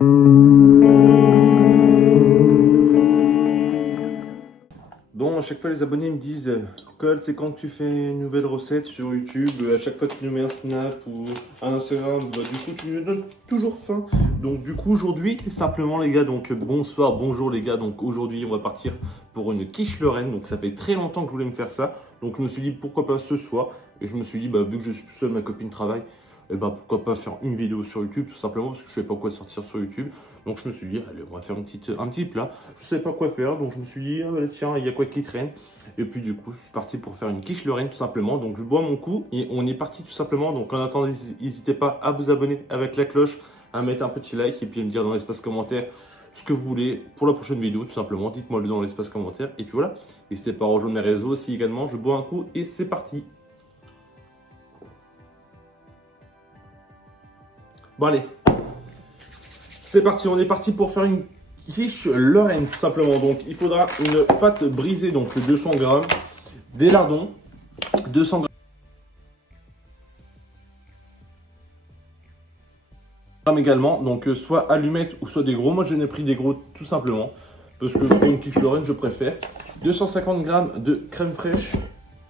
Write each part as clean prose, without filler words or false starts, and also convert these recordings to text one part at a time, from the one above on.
Bon, à chaque fois les abonnés me disent Colt, c'est quand tu fais une nouvelle recette sur YouTube, à chaque fois tu nous mets un snap ou un Instagram, bah, du coup tu nous donnes toujours faim. Donc du coup aujourd'hui, simplement les gars, donc bonsoir, bonjour les gars, donc aujourd'hui on va partir pour une quiche Lorraine, donc ça fait très longtemps que je voulais me faire ça, donc je me suis dit pourquoi pas ce soir, et je me suis dit bah, vu que je suis tout seul, ma copine travaille, et bah pourquoi pas faire une vidéo sur YouTube tout simplement parce que je ne savais pas quoi sortir sur YouTube. Donc je me suis dit allez on va faire un petit plat. Je ne savais pas quoi faire donc je me suis dit ah, bah, tiens il y a quoi qui traîne. Et puis du coup je suis parti pour faire une quiche Lorraine tout simplement. Donc je bois mon coup et on est parti tout simplement. Donc en attendant n'hésitez pas à vous abonner avec la cloche, à mettre un petit like et puis à me dire dans l'espace commentaire ce que vous voulez pour la prochaine vidéo tout simplement. Dites-moi le dans l'espace commentaire et puis voilà. N'hésitez pas à rejoindre mes réseaux aussi également. Je bois un coup et c'est parti. Bon allez, c'est parti, on est parti pour faire une quiche Lorraine tout simplement. Donc il faudra une pâte brisée, donc 200 grammes, des lardons, 200 grammes également, donc soit allumettes ou soit des gros. Moi j'en ai pris des gros tout simplement, parce que pour une quiche Lorraine je préfère. 250 grammes de crème fraîche,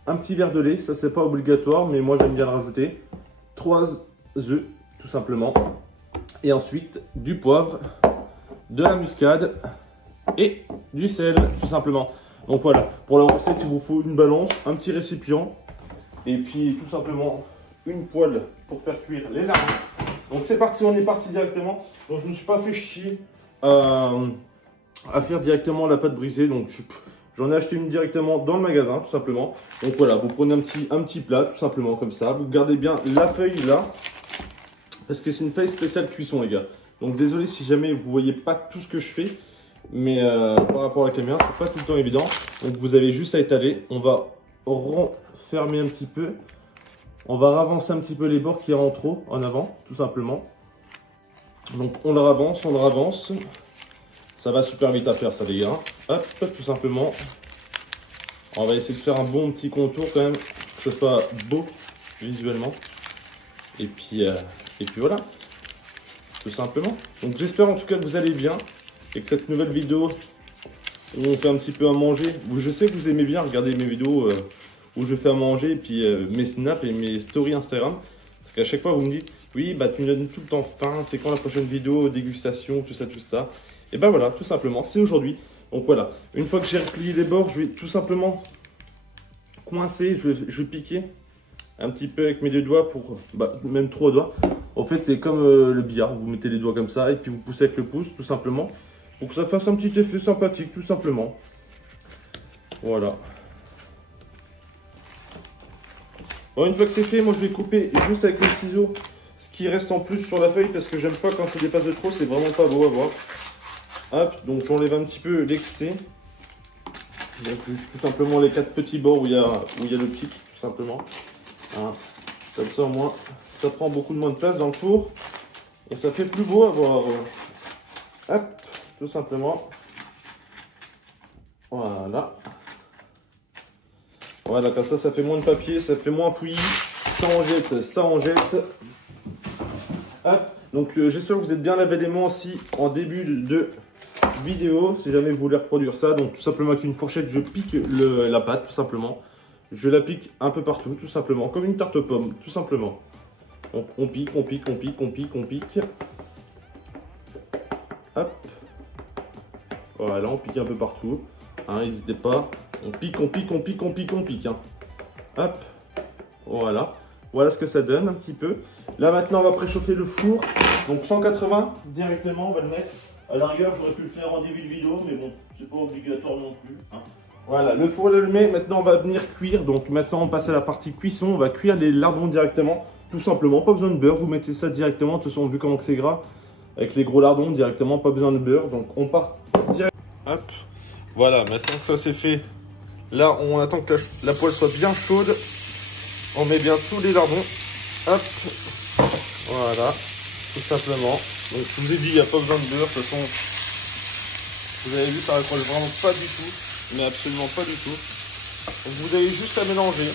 un petit verre de lait, ça c'est pas obligatoire, mais moi j'aime bien le rajouter. 3 œufs tout simplement. Et ensuite du poivre, de la muscade et du sel tout simplement. Donc voilà, pour la recette il vous faut une balance, un petit récipient et puis tout simplement une poêle pour faire cuire les lardons. Donc c'est parti, on est parti directement. Donc je ne me suis pas fait chier à faire directement la pâte brisée. Donc j'en ai acheté une directement dans le magasin tout simplement. Donc voilà, vous prenez un petit plat tout simplement comme ça. Vous gardez bien la feuille là. Parce que c'est une feuille spéciale cuisson les gars. Donc désolé si jamais vous voyez pas tout ce que je fais. Mais par rapport à la caméra, c'est pas tout le temps évident. Donc vous avez juste à étaler. On va refermer un petit peu. On va ravancer un petit peu les bords qui en trop en avant, tout simplement. Donc on le ravance, on le ravance. Ça va super vite à faire ça les gars. Hop, tout simplement. On va essayer de faire un bon petit contour quand même. Que ce soit beau visuellement. Et puis voilà, tout simplement. Donc j'espère en tout cas que vous allez bien et que cette nouvelle vidéo où on fait un petit peu à manger, où je sais que vous aimez bien regarder mes vidéos où je fais à manger et puis mes snaps et mes stories Instagram. Parce qu'à chaque fois vous me dites, oui bah tu me donnes tout le temps faim, c'est quand la prochaine vidéo, dégustation, tout ça. Et ben voilà, tout simplement, c'est aujourd'hui. Donc voilà, une fois que j'ai replié les bords, je vais tout simplement coincer, je vais piquer un petit peu avec mes deux doigts pour, même 3 doigts. En fait, c'est comme le billard. Vous mettez les doigts comme ça et puis vous poussez avec le pouce, tout simplement. Pour que ça fasse un petit effet sympathique, tout simplement. Voilà. Bon, une fois que c'est fait, moi je vais couper juste avec le ciseau ce qui reste en plus sur la feuille parce que j'aime pas quand ça dépasse de trop, c'est vraiment pas beau à voir. Hop, donc j'enlève un petit peu l'excès. Donc juste tout simplement les 4 petits bords où il y a le pic, tout simplement. Hein. Comme ça au moins ça prend beaucoup moins de place dans le four et ça fait plus beau à voir. Hop, tout simplement. Voilà. Voilà, comme ça fait moins de papier, ça fait moins fouillis. Ça en jette, ça en jette. Hop, donc j'espère que vous êtes bien lavé les mains aussi en début de vidéo, si jamais vous voulez reproduire ça. Donc tout simplement avec une fourchette, je pique la pâte, tout simplement. Je la pique un peu partout, tout simplement, comme une tarte aux pommes, tout simplement. Donc on pique, on pique, on pique, on pique, on pique. Hop. Voilà, on pique un peu partout. Hein, n'hésitez pas. On pique, on pique, on pique, on pique, on pique. Hein. Hop. Voilà. Voilà ce que ça donne un petit peu. Là maintenant, on va préchauffer le four. Donc 180 directement, on va le mettre. À la rigueur, j'aurais pu le faire en début de vidéo, mais bon, c'est pas obligatoire non plus. Hein. Voilà, le four est allumé. Maintenant, on va venir cuire. Donc maintenant, on passe à la partie cuisson. On va cuire les lardons directement. Tout simplement, pas besoin de beurre. Vous mettez ça directement. De toute façon, vu comment c'est gras, avec les gros lardons directement, pas besoin de beurre. Donc on part direct. Hop. Voilà, maintenant que ça c'est fait, là on attend que la poêle soit bien chaude. On met bien tous les lardons. Hop. Voilà, tout simplement. Donc je vous ai dit, il n'y a pas besoin de beurre. De toute façon, vous avez vu, ça raccroche vraiment pas du tout. Mais absolument pas du tout. Donc vous avez juste à mélanger.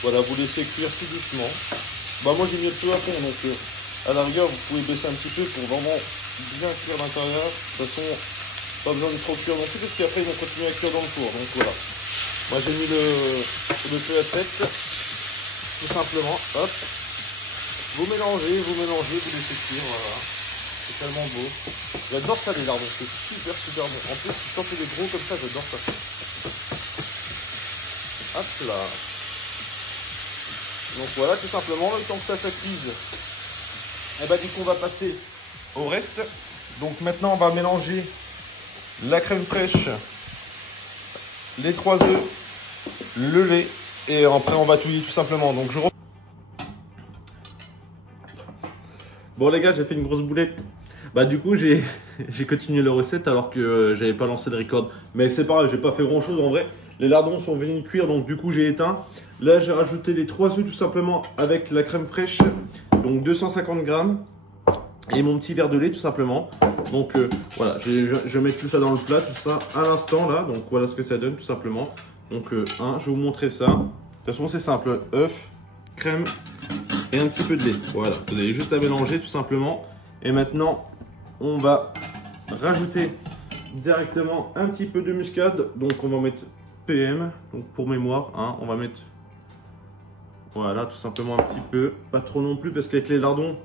Voilà, vous laissez cuire tout doucement. Bah moi j'ai mis le feu à fond, donc À la rigueur, vous pouvez baisser un petit peu pour vraiment bien cuire l'intérieur. De toute façon, pas besoin de trop cuire non plus parce qu'après ils vont continuer à cuire dans le four. Donc voilà. Moi j'ai mis le feu à 7. Tout simplement. Hop. Vous mélangez, vous laissez cuire. Voilà. C'est tellement beau. J'adore ça les lardons. C'est super bon. En plus, quand c'est des gros comme ça, j'adore ça. Hop là. Donc voilà, tout simplement, le temps que ça cuise. Et bah du coup on va passer au reste. Donc maintenant on va mélanger la crème fraîche, les 3 œufs, le lait et après on va touiller tout simplement. Donc Bon les gars, j'ai fait une grosse boulette. Bah du coup j'ai continué la recette alors que j'avais pas lancé le record. Mais c'est pas grave, j'ai pas fait grand chose en vrai. Les lardons sont venus cuire donc du coup j'ai éteint. Là j'ai rajouté les 3 œufs tout simplement avec la crème fraîche. Donc 250 grammes. Et mon petit verre de lait tout simplement. Donc voilà, je mets tout ça dans le plat, tout ça à l'instant là. Donc voilà ce que ça donne tout simplement. Donc je vais vous montrer ça. De toute façon c'est simple, œuf, crème et un petit peu de lait. Voilà, vous avez juste à mélanger tout simplement. Et maintenant on va rajouter directement un petit peu de muscade. Donc on va mettre PM, donc pour mémoire, hein, on va mettre voilà tout simplement un petit peu. Pas trop non plus parce qu'avec les lardons,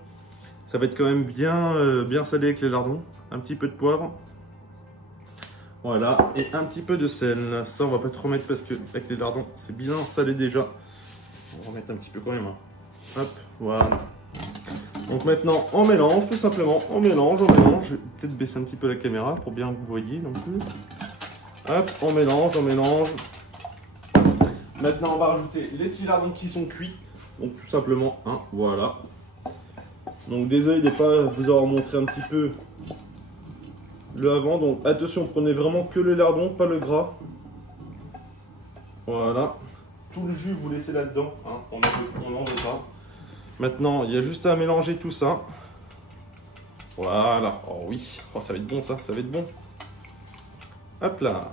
ça va être quand même bien salé avec les lardons. Un petit peu de poivre. Voilà. Et un petit peu de sel. Ça, on va pas trop mettre parce que avec les lardons, c'est bien salé déjà. On va mettre un petit peu quand même. Hein. Hop, voilà. Donc maintenant, on mélange tout simplement. On mélange. Je vais peut-être baisser un petit peu la caméra pour bien que vous voyez non plus. Hop, on mélange. Maintenant, on va rajouter les petits lardons qui sont cuits. Donc tout simplement, hein, voilà. Donc désolé de ne pas vous avoir montré un petit peu le avant. Donc attention, prenez vraiment que le lardon, pas le gras. Voilà. Tout le jus, vous laissez là-dedans. Hein. On n'en veut pas. Maintenant, il y a juste à mélanger tout ça. Voilà. Oh oui. Oh, ça va être bon ça. Ça va être bon. Hop là.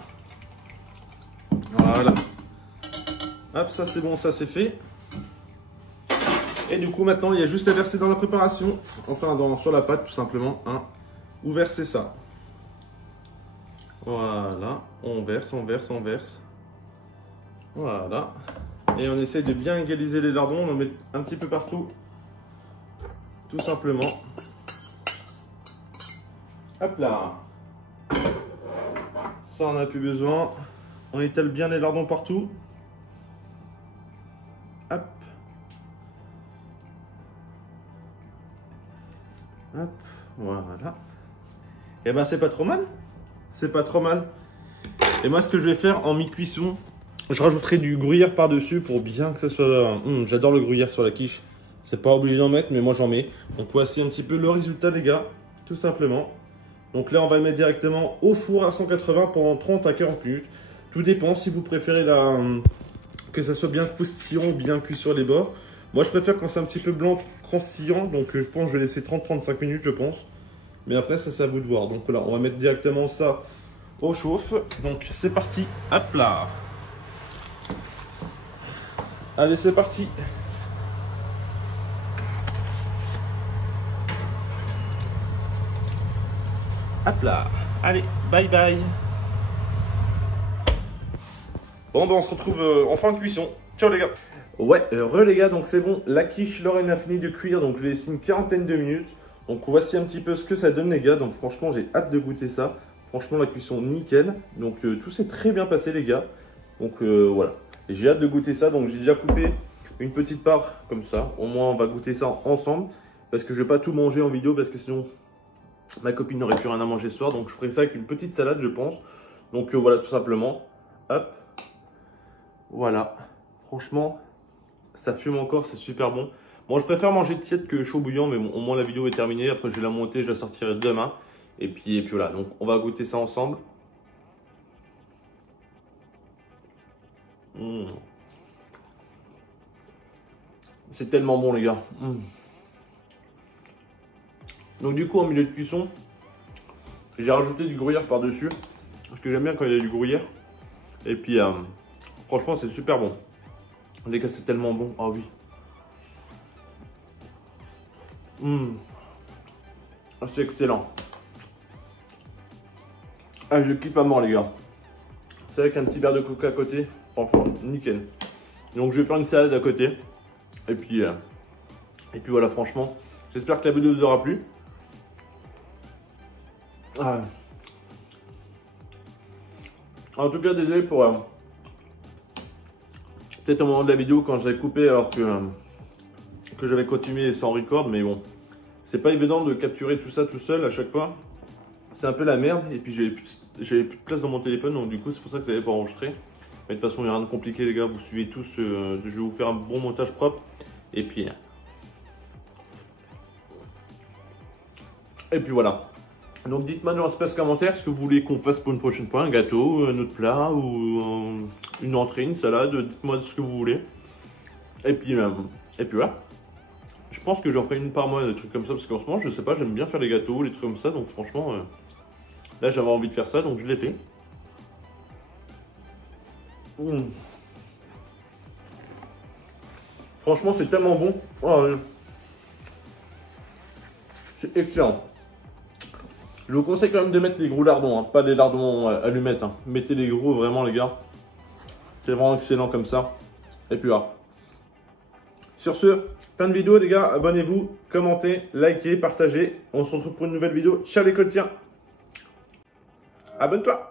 Voilà. Hop, ça c'est bon, ça c'est fait. Et du coup, maintenant, il y a juste à verser dans la préparation. Enfin, sur la pâte, tout simplement. Hein. Vous versez ça. Voilà. On verse. Voilà. Et on essaie de bien égaliser les lardons. On en met un petit peu partout. Tout simplement. Hop là. Ça, on n'a plus besoin. On étale bien les lardons partout. Hop. Hop, voilà. Et ben c'est pas trop mal. C'est pas trop mal. Et moi ce que je vais faire en mi-cuisson, je rajouterai du gruyère par-dessus pour bien que ça soit... j'adore le gruyère sur la quiche. C'est pas obligé d'en mettre, mais moi j'en mets. Donc voici un petit peu le résultat les gars, tout simplement. Donc là on va le mettre directement au four à 180 pendant 30 à 40 minutes. Tout dépend si vous préférez que ça soit bien croustillant ou bien cuit sur les bords. Moi, je préfère quand c'est un petit peu blanc, croustillant. Donc, je pense que je vais laisser 30-35 minutes, je pense. Mais après, ça, c'est à vous de voir. Donc, là, on va mettre directement ça au chauffe. Donc, c'est parti. Hop là. Allez, c'est parti. Hop là. Allez, bye bye. Bon, ben, on se retrouve en fin de cuisson. Ciao, les gars. Ouais, les gars, donc c'est bon, la quiche Lorraine a fini de cuire, donc je l'ai laissé une quarantaine de minutes. Donc voici un petit peu ce que ça donne les gars, donc franchement j'ai hâte de goûter ça. Franchement la cuisson nickel, donc tout s'est très bien passé les gars. Donc voilà, j'ai hâte de goûter ça, donc j'ai déjà coupé une petite part comme ça. Au moins on va goûter ça ensemble, parce que je vais pas tout manger en vidéo, parce que sinon ma copine n'aurait plus rien à manger ce soir. Donc je ferai ça avec une petite salade je pense. Donc voilà tout simplement, hop, voilà, franchement... Ça fume encore, c'est super bon. Moi, je préfère manger tiède que chaud bouillant, mais bon, au moins la vidéo est terminée. Après, je vais la monter, je la sortirai demain. Et puis voilà, donc on va goûter ça ensemble. C'est tellement bon, les gars. Donc du coup, en milieu de cuisson, j'ai rajouté du gruyère par-dessus. Parce que j'aime bien quand il y a du gruyère. Et puis, franchement, c'est super bon. Les gars, c'est tellement bon. Ah oui. C'est excellent. Ah, je kiffe à mort, les gars. C'est avec un petit verre de coca à côté. Franchement, nickel. Donc, je vais faire une salade à côté. Et puis voilà, franchement, j'espère que la vidéo vous aura plu. Ah. En tout cas, désolé pour peut-être au moment de la vidéo quand j'avais coupé alors que j'avais continué sans record, mais bon, c'est pas évident de capturer tout ça tout seul à chaque fois. C'est un peu la merde, et puis j'avais plus de place dans mon téléphone, donc du coup c'est pour ça que ça n'avait pas enregistré. Mais de toute façon, il n'y a rien de compliqué, les gars, vous suivez tous, je vais vous faire un bon montage propre, et puis voilà. Donc dites-moi dans l'espace commentaire ce que vous voulez qu'on fasse pour une prochaine fois, un gâteau, un autre plat, ou une entrée, une salade, dites-moi ce que vous voulez. Et puis voilà. Je pense que j'en ferai une par mois, des trucs comme ça, parce qu'en ce moment, je sais pas, j'aime bien faire les gâteaux, les trucs comme ça, donc franchement, là j'avais envie de faire ça, donc je l'ai fait. Franchement, c'est tellement bon. Oh, c'est excellent. Je vous conseille quand même de mettre les gros lardons, hein, pas les lardons allumettes. Hein. Mettez les gros, vraiment, les gars. C'est vraiment excellent comme ça. Et puis là. Sur ce, fin de vidéo, les gars. Abonnez-vous, commentez, likez, partagez. On se retrouve pour une nouvelle vidéo. Ciao les coltiens. Abonne-toi.